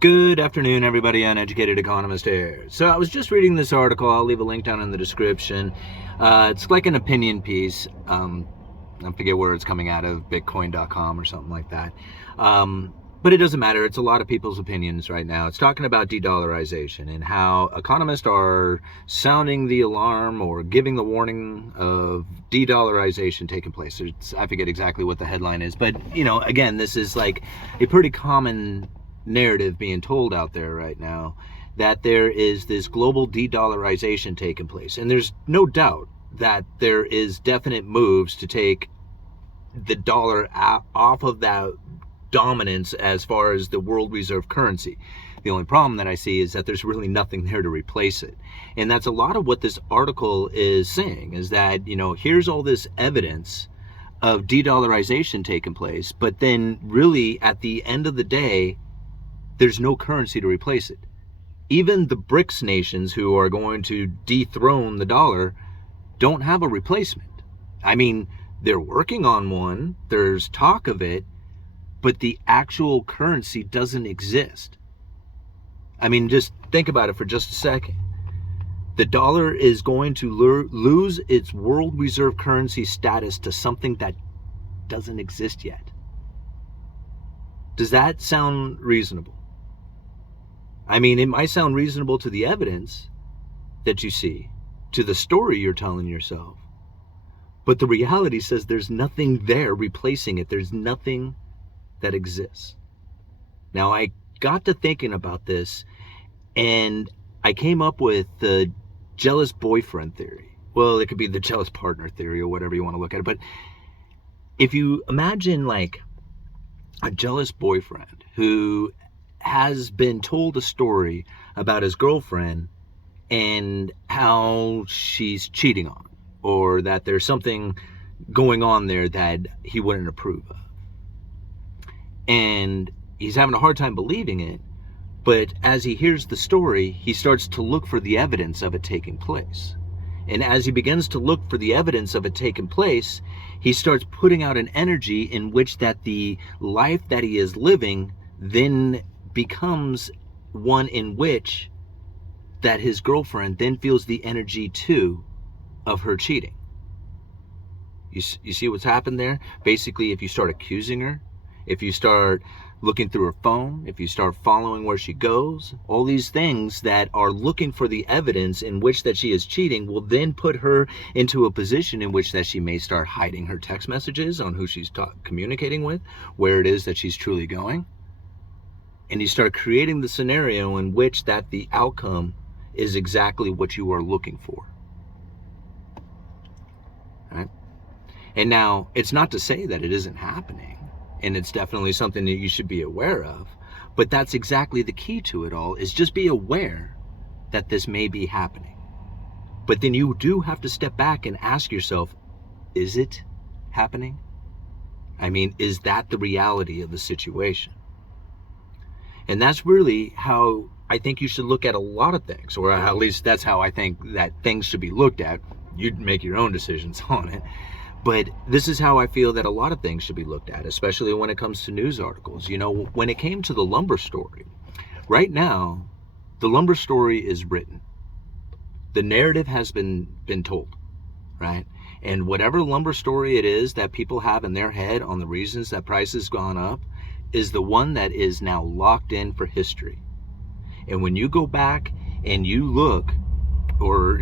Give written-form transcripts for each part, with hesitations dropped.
Good afternoon, everybody. Uneducated Economist here. So I was just reading this article. I'll leave a link down in the description. It's like an opinion piece. I forget where it's coming out of, bitcoin.com or something like that. But it doesn't matter. It's a lot of people's opinions right now. It's talking about de-dollarization and how economists are sounding the alarm or giving the warning of de-dollarization taking place. I forget exactly what the headline is. But, again, this is like a pretty common narrative being told out there right now, that there is this global de-dollarization taking place. And there's no doubt that there is definite moves to take the dollar off of that dominance as far as the world reserve currency. The only problem that I see is that there's really nothing there to replace it. And that's a lot of what this article is saying, is that, here's all this evidence of de-dollarization taking place, but then really at the end of the day, there's no currency to replace it. Even the BRICS nations who are going to dethrone the dollar don't have a replacement. I mean, they're working on one, there's talk of it, but the actual currency doesn't exist. I mean, just think about it for just a second. The dollar is going to lose its world reserve currency status to something that doesn't exist yet. Does that sound reasonable? I mean, it might sound reasonable to the evidence that you see, to the story you're telling yourself, but the reality says there's nothing there replacing it. There's nothing that exists. Now, I got to thinking about this, and I came up with the jealous boyfriend theory. Well, it could be the jealous partner theory or whatever you want to look at it, but if you imagine like a jealous boyfriend who has been told a story about his girlfriend and how she's cheating on, or that there's something going on there that he wouldn't approve of. And he's having a hard time believing it, but as he hears the story, he starts to look for the evidence of it taking place. And as he begins to look for the evidence of it taking place, he starts putting out an energy in which that the life that he is living then becomes one in which that his girlfriend then feels the energy too of her cheating. You see what's happened there? Basically, if you start accusing her, if you start looking through her phone, if you start following where she goes, all these things that are looking for the evidence in which that she is cheating will then put her into a position in which that she may start hiding her text messages on who she's communicating with, where it is that she's truly going. And you start creating the scenario in which that the outcome is exactly what you are looking for. Right? And now, it's not to say that it isn't happening, and it's definitely something that you should be aware of, but that's exactly the key to it all, is just be aware that this may be happening. But then you do have to step back and ask yourself, is it happening? I mean, is that the reality of the situation? And that's really how I think you should look at a lot of things, or at least that's how I think that things should be looked at. You'd make your own decisions on it. But this is how I feel that a lot of things should be looked at, especially when it comes to news articles. When it came to the lumber story, right now, the lumber story is written. The narrative has been told, right? And whatever lumber story it is that people have in their head on the reasons that prices gone up is the one that is now locked in for history. And when you go back and you look, or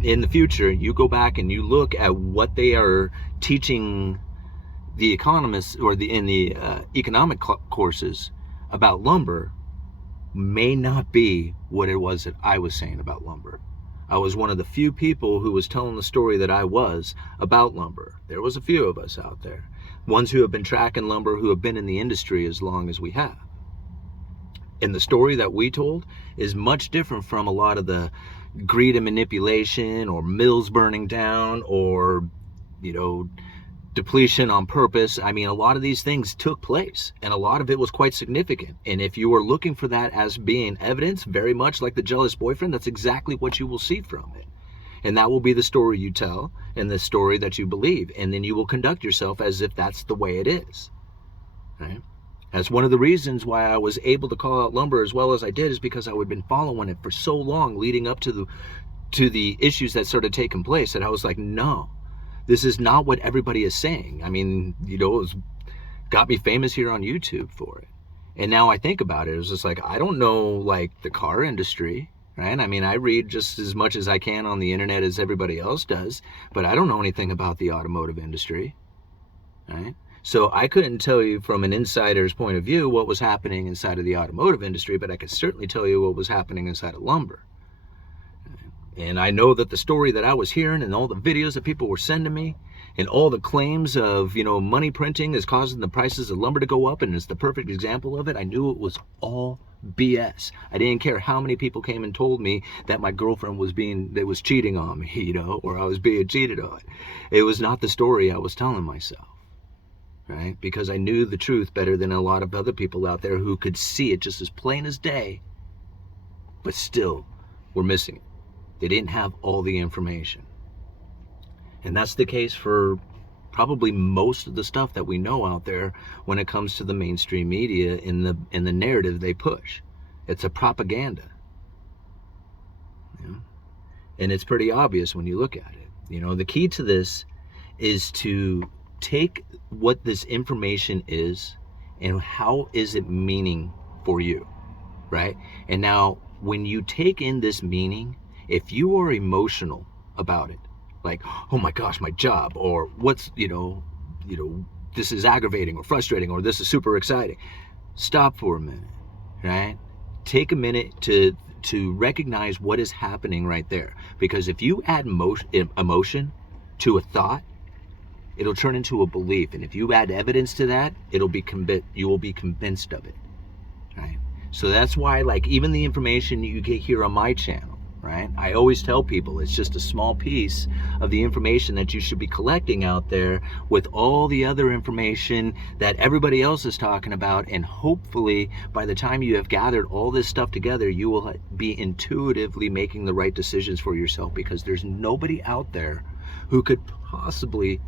in the future, you go back and you look at what they are teaching the economists or in the economic courses about lumber, may not be what it was that I was saying about lumber. I was one of the few people who was telling the story that I was about lumber. There was a few of us out there, ones who have been tracking lumber, who have been in the industry as long as we have. And the story that we told is much different from a lot of the greed and manipulation, or mills burning down, or depletion on purpose. I mean, a lot of these things took place, and a lot of it was quite significant. And if you are looking for that as being evidence, very much like the jealous boyfriend, that's exactly what you will see from it. And that will be the story you tell, and the story that you believe. And then you will conduct yourself as if that's the way it is. Right? That's one of the reasons why I was able to call out lumber as well as I did, is because I had been following it for so long leading up to the issues that started taking place, that I was like, no, this is not what everybody is saying. I mean, it got me famous here on YouTube for it. And now I think about it, it was just like, I don't know, like, the car industry, right? I mean, I read just as much as I can on the internet as everybody else does, but I don't know anything about the automotive industry, right? So I couldn't tell you from an insider's point of view what was happening inside of the automotive industry, but I could certainly tell you what was happening inside of lumber. And I know that the story that I was hearing and all the videos that people were sending me and all the claims of, money printing is causing the prices of lumber to go up, and it's the perfect example of it, I knew it was all BS. I didn't care how many people came and told me that my girlfriend was cheating on me, or I was being cheated on. It was not the story I was telling myself, right? Because I knew the truth better than a lot of other people out there who could see it just as plain as day, but still were missing it. They didn't have all the information. And that's the case for probably most of the stuff that we know out there when it comes to the mainstream media in the narrative they push. It's a propaganda. And it's pretty obvious when you look at it. The key to this is to take what this information is and how is it meaning for you, right? And now when you take in this meaning, if you are emotional about it, like, oh my gosh, my job, or what's, this is aggravating or frustrating, or this is super exciting, stop for a minute, right? Take a minute to recognize what is happening right there. Because if you add emotion to a thought, it'll turn into a belief. And if you add evidence to that, you will be convinced of it, right? So that's why, like, even the information you get here on my channel, right? I always tell people it's just a small piece of the information that you should be collecting out there with all the other information that everybody else is talking about. And hopefully by the time you have gathered all this stuff together, you will be intuitively making the right decisions for yourself, because there's nobody out there who could possibly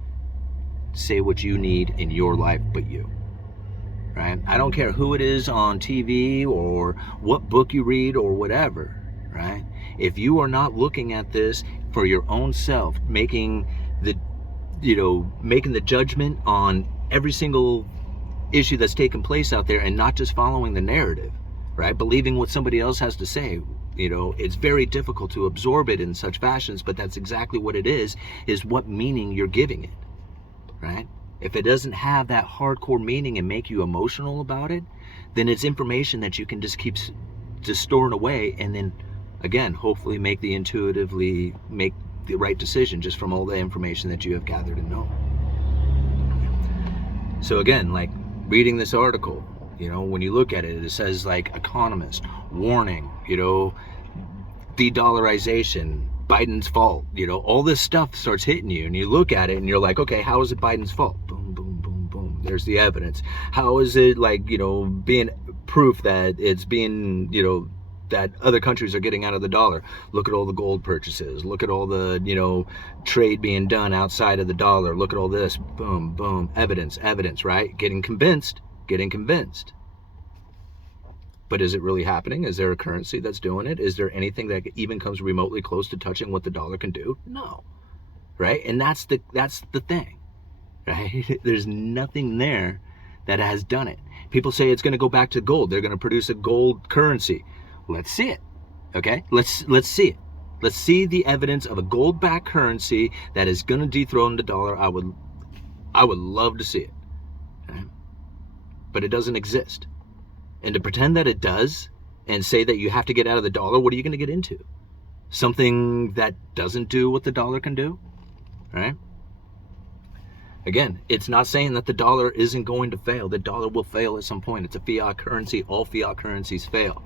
say what you need in your life but you. Right? I don't care who it is on TV or what book you read or whatever, right? If you are not looking at this for your own self, making the judgment on every single issue that's taking place out there, and not just following the narrative, right? Believing what somebody else has to say, it's very difficult to absorb it in such fashions, but that's exactly what it is what meaning you're giving it, right? If it doesn't have that hardcore meaning and make you emotional about it, then it's information that you can just keep just storing away, and then again, hopefully make the right decision just from all the information that you have gathered and known. So again, like reading this article, when you look at it, it says like economist, warning, de-dollarization, Biden's fault, all this stuff starts hitting you, and you look at it and you're like, okay, how is it Biden's fault? Boom, boom, boom, boom. There's the evidence. How is it like, being proof that it's being, that other countries are getting out of the dollar? Look at all the gold purchases. Look at all the, trade being done outside of the dollar. Look at all this. Boom, boom. Evidence, right? Getting convinced. But is it really happening? Is there a currency that's doing it? Is there anything that even comes remotely close to touching what the dollar can do? No. Right? And that's the thing. Right? There's nothing there that has done it. People say it's going to go back to gold. They're going to produce a gold currency. Let's see it. Okay? Let's see it. Let's see the evidence of a gold-backed currency that is going to dethrone the dollar. I would love to see it. Okay? But it doesn't exist. And to pretend that it does and say that you have to get out of the dollar, what are you going to get into? Something that doesn't do what the dollar can do? Right? Again, it's not saying that the dollar isn't going to fail. The dollar will fail at some point. It's a fiat currency. All fiat currencies fail.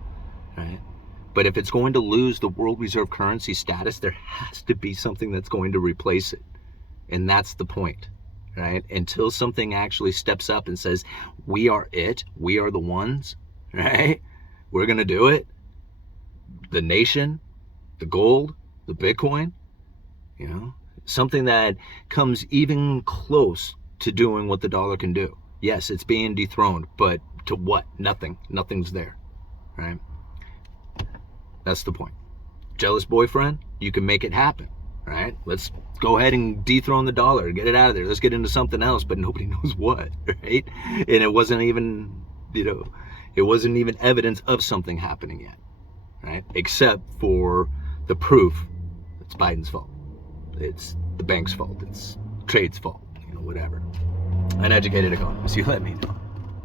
Right? But if it's going to lose the world reserve currency status, there has to be something that's going to replace it. And that's the point, right? Until something actually steps up and says, we are it, we are the ones, right? We're going to do it. The nation, the gold, the Bitcoin, something that comes even close to doing what the dollar can do. Yes, it's being dethroned, but to what? Nothing. Nothing's there, right? That's the point. Jealous boyfriend, you can make it happen, right? Let's go ahead and dethrone the dollar, get it out of there. Let's get into something else, but nobody knows what, right? And it wasn't even, it wasn't even evidence of something happening yet, right? Except for the proof. It's Biden's fault. It's the bank's fault. It's trade's fault. Whatever. Uneducated economist, you let me know.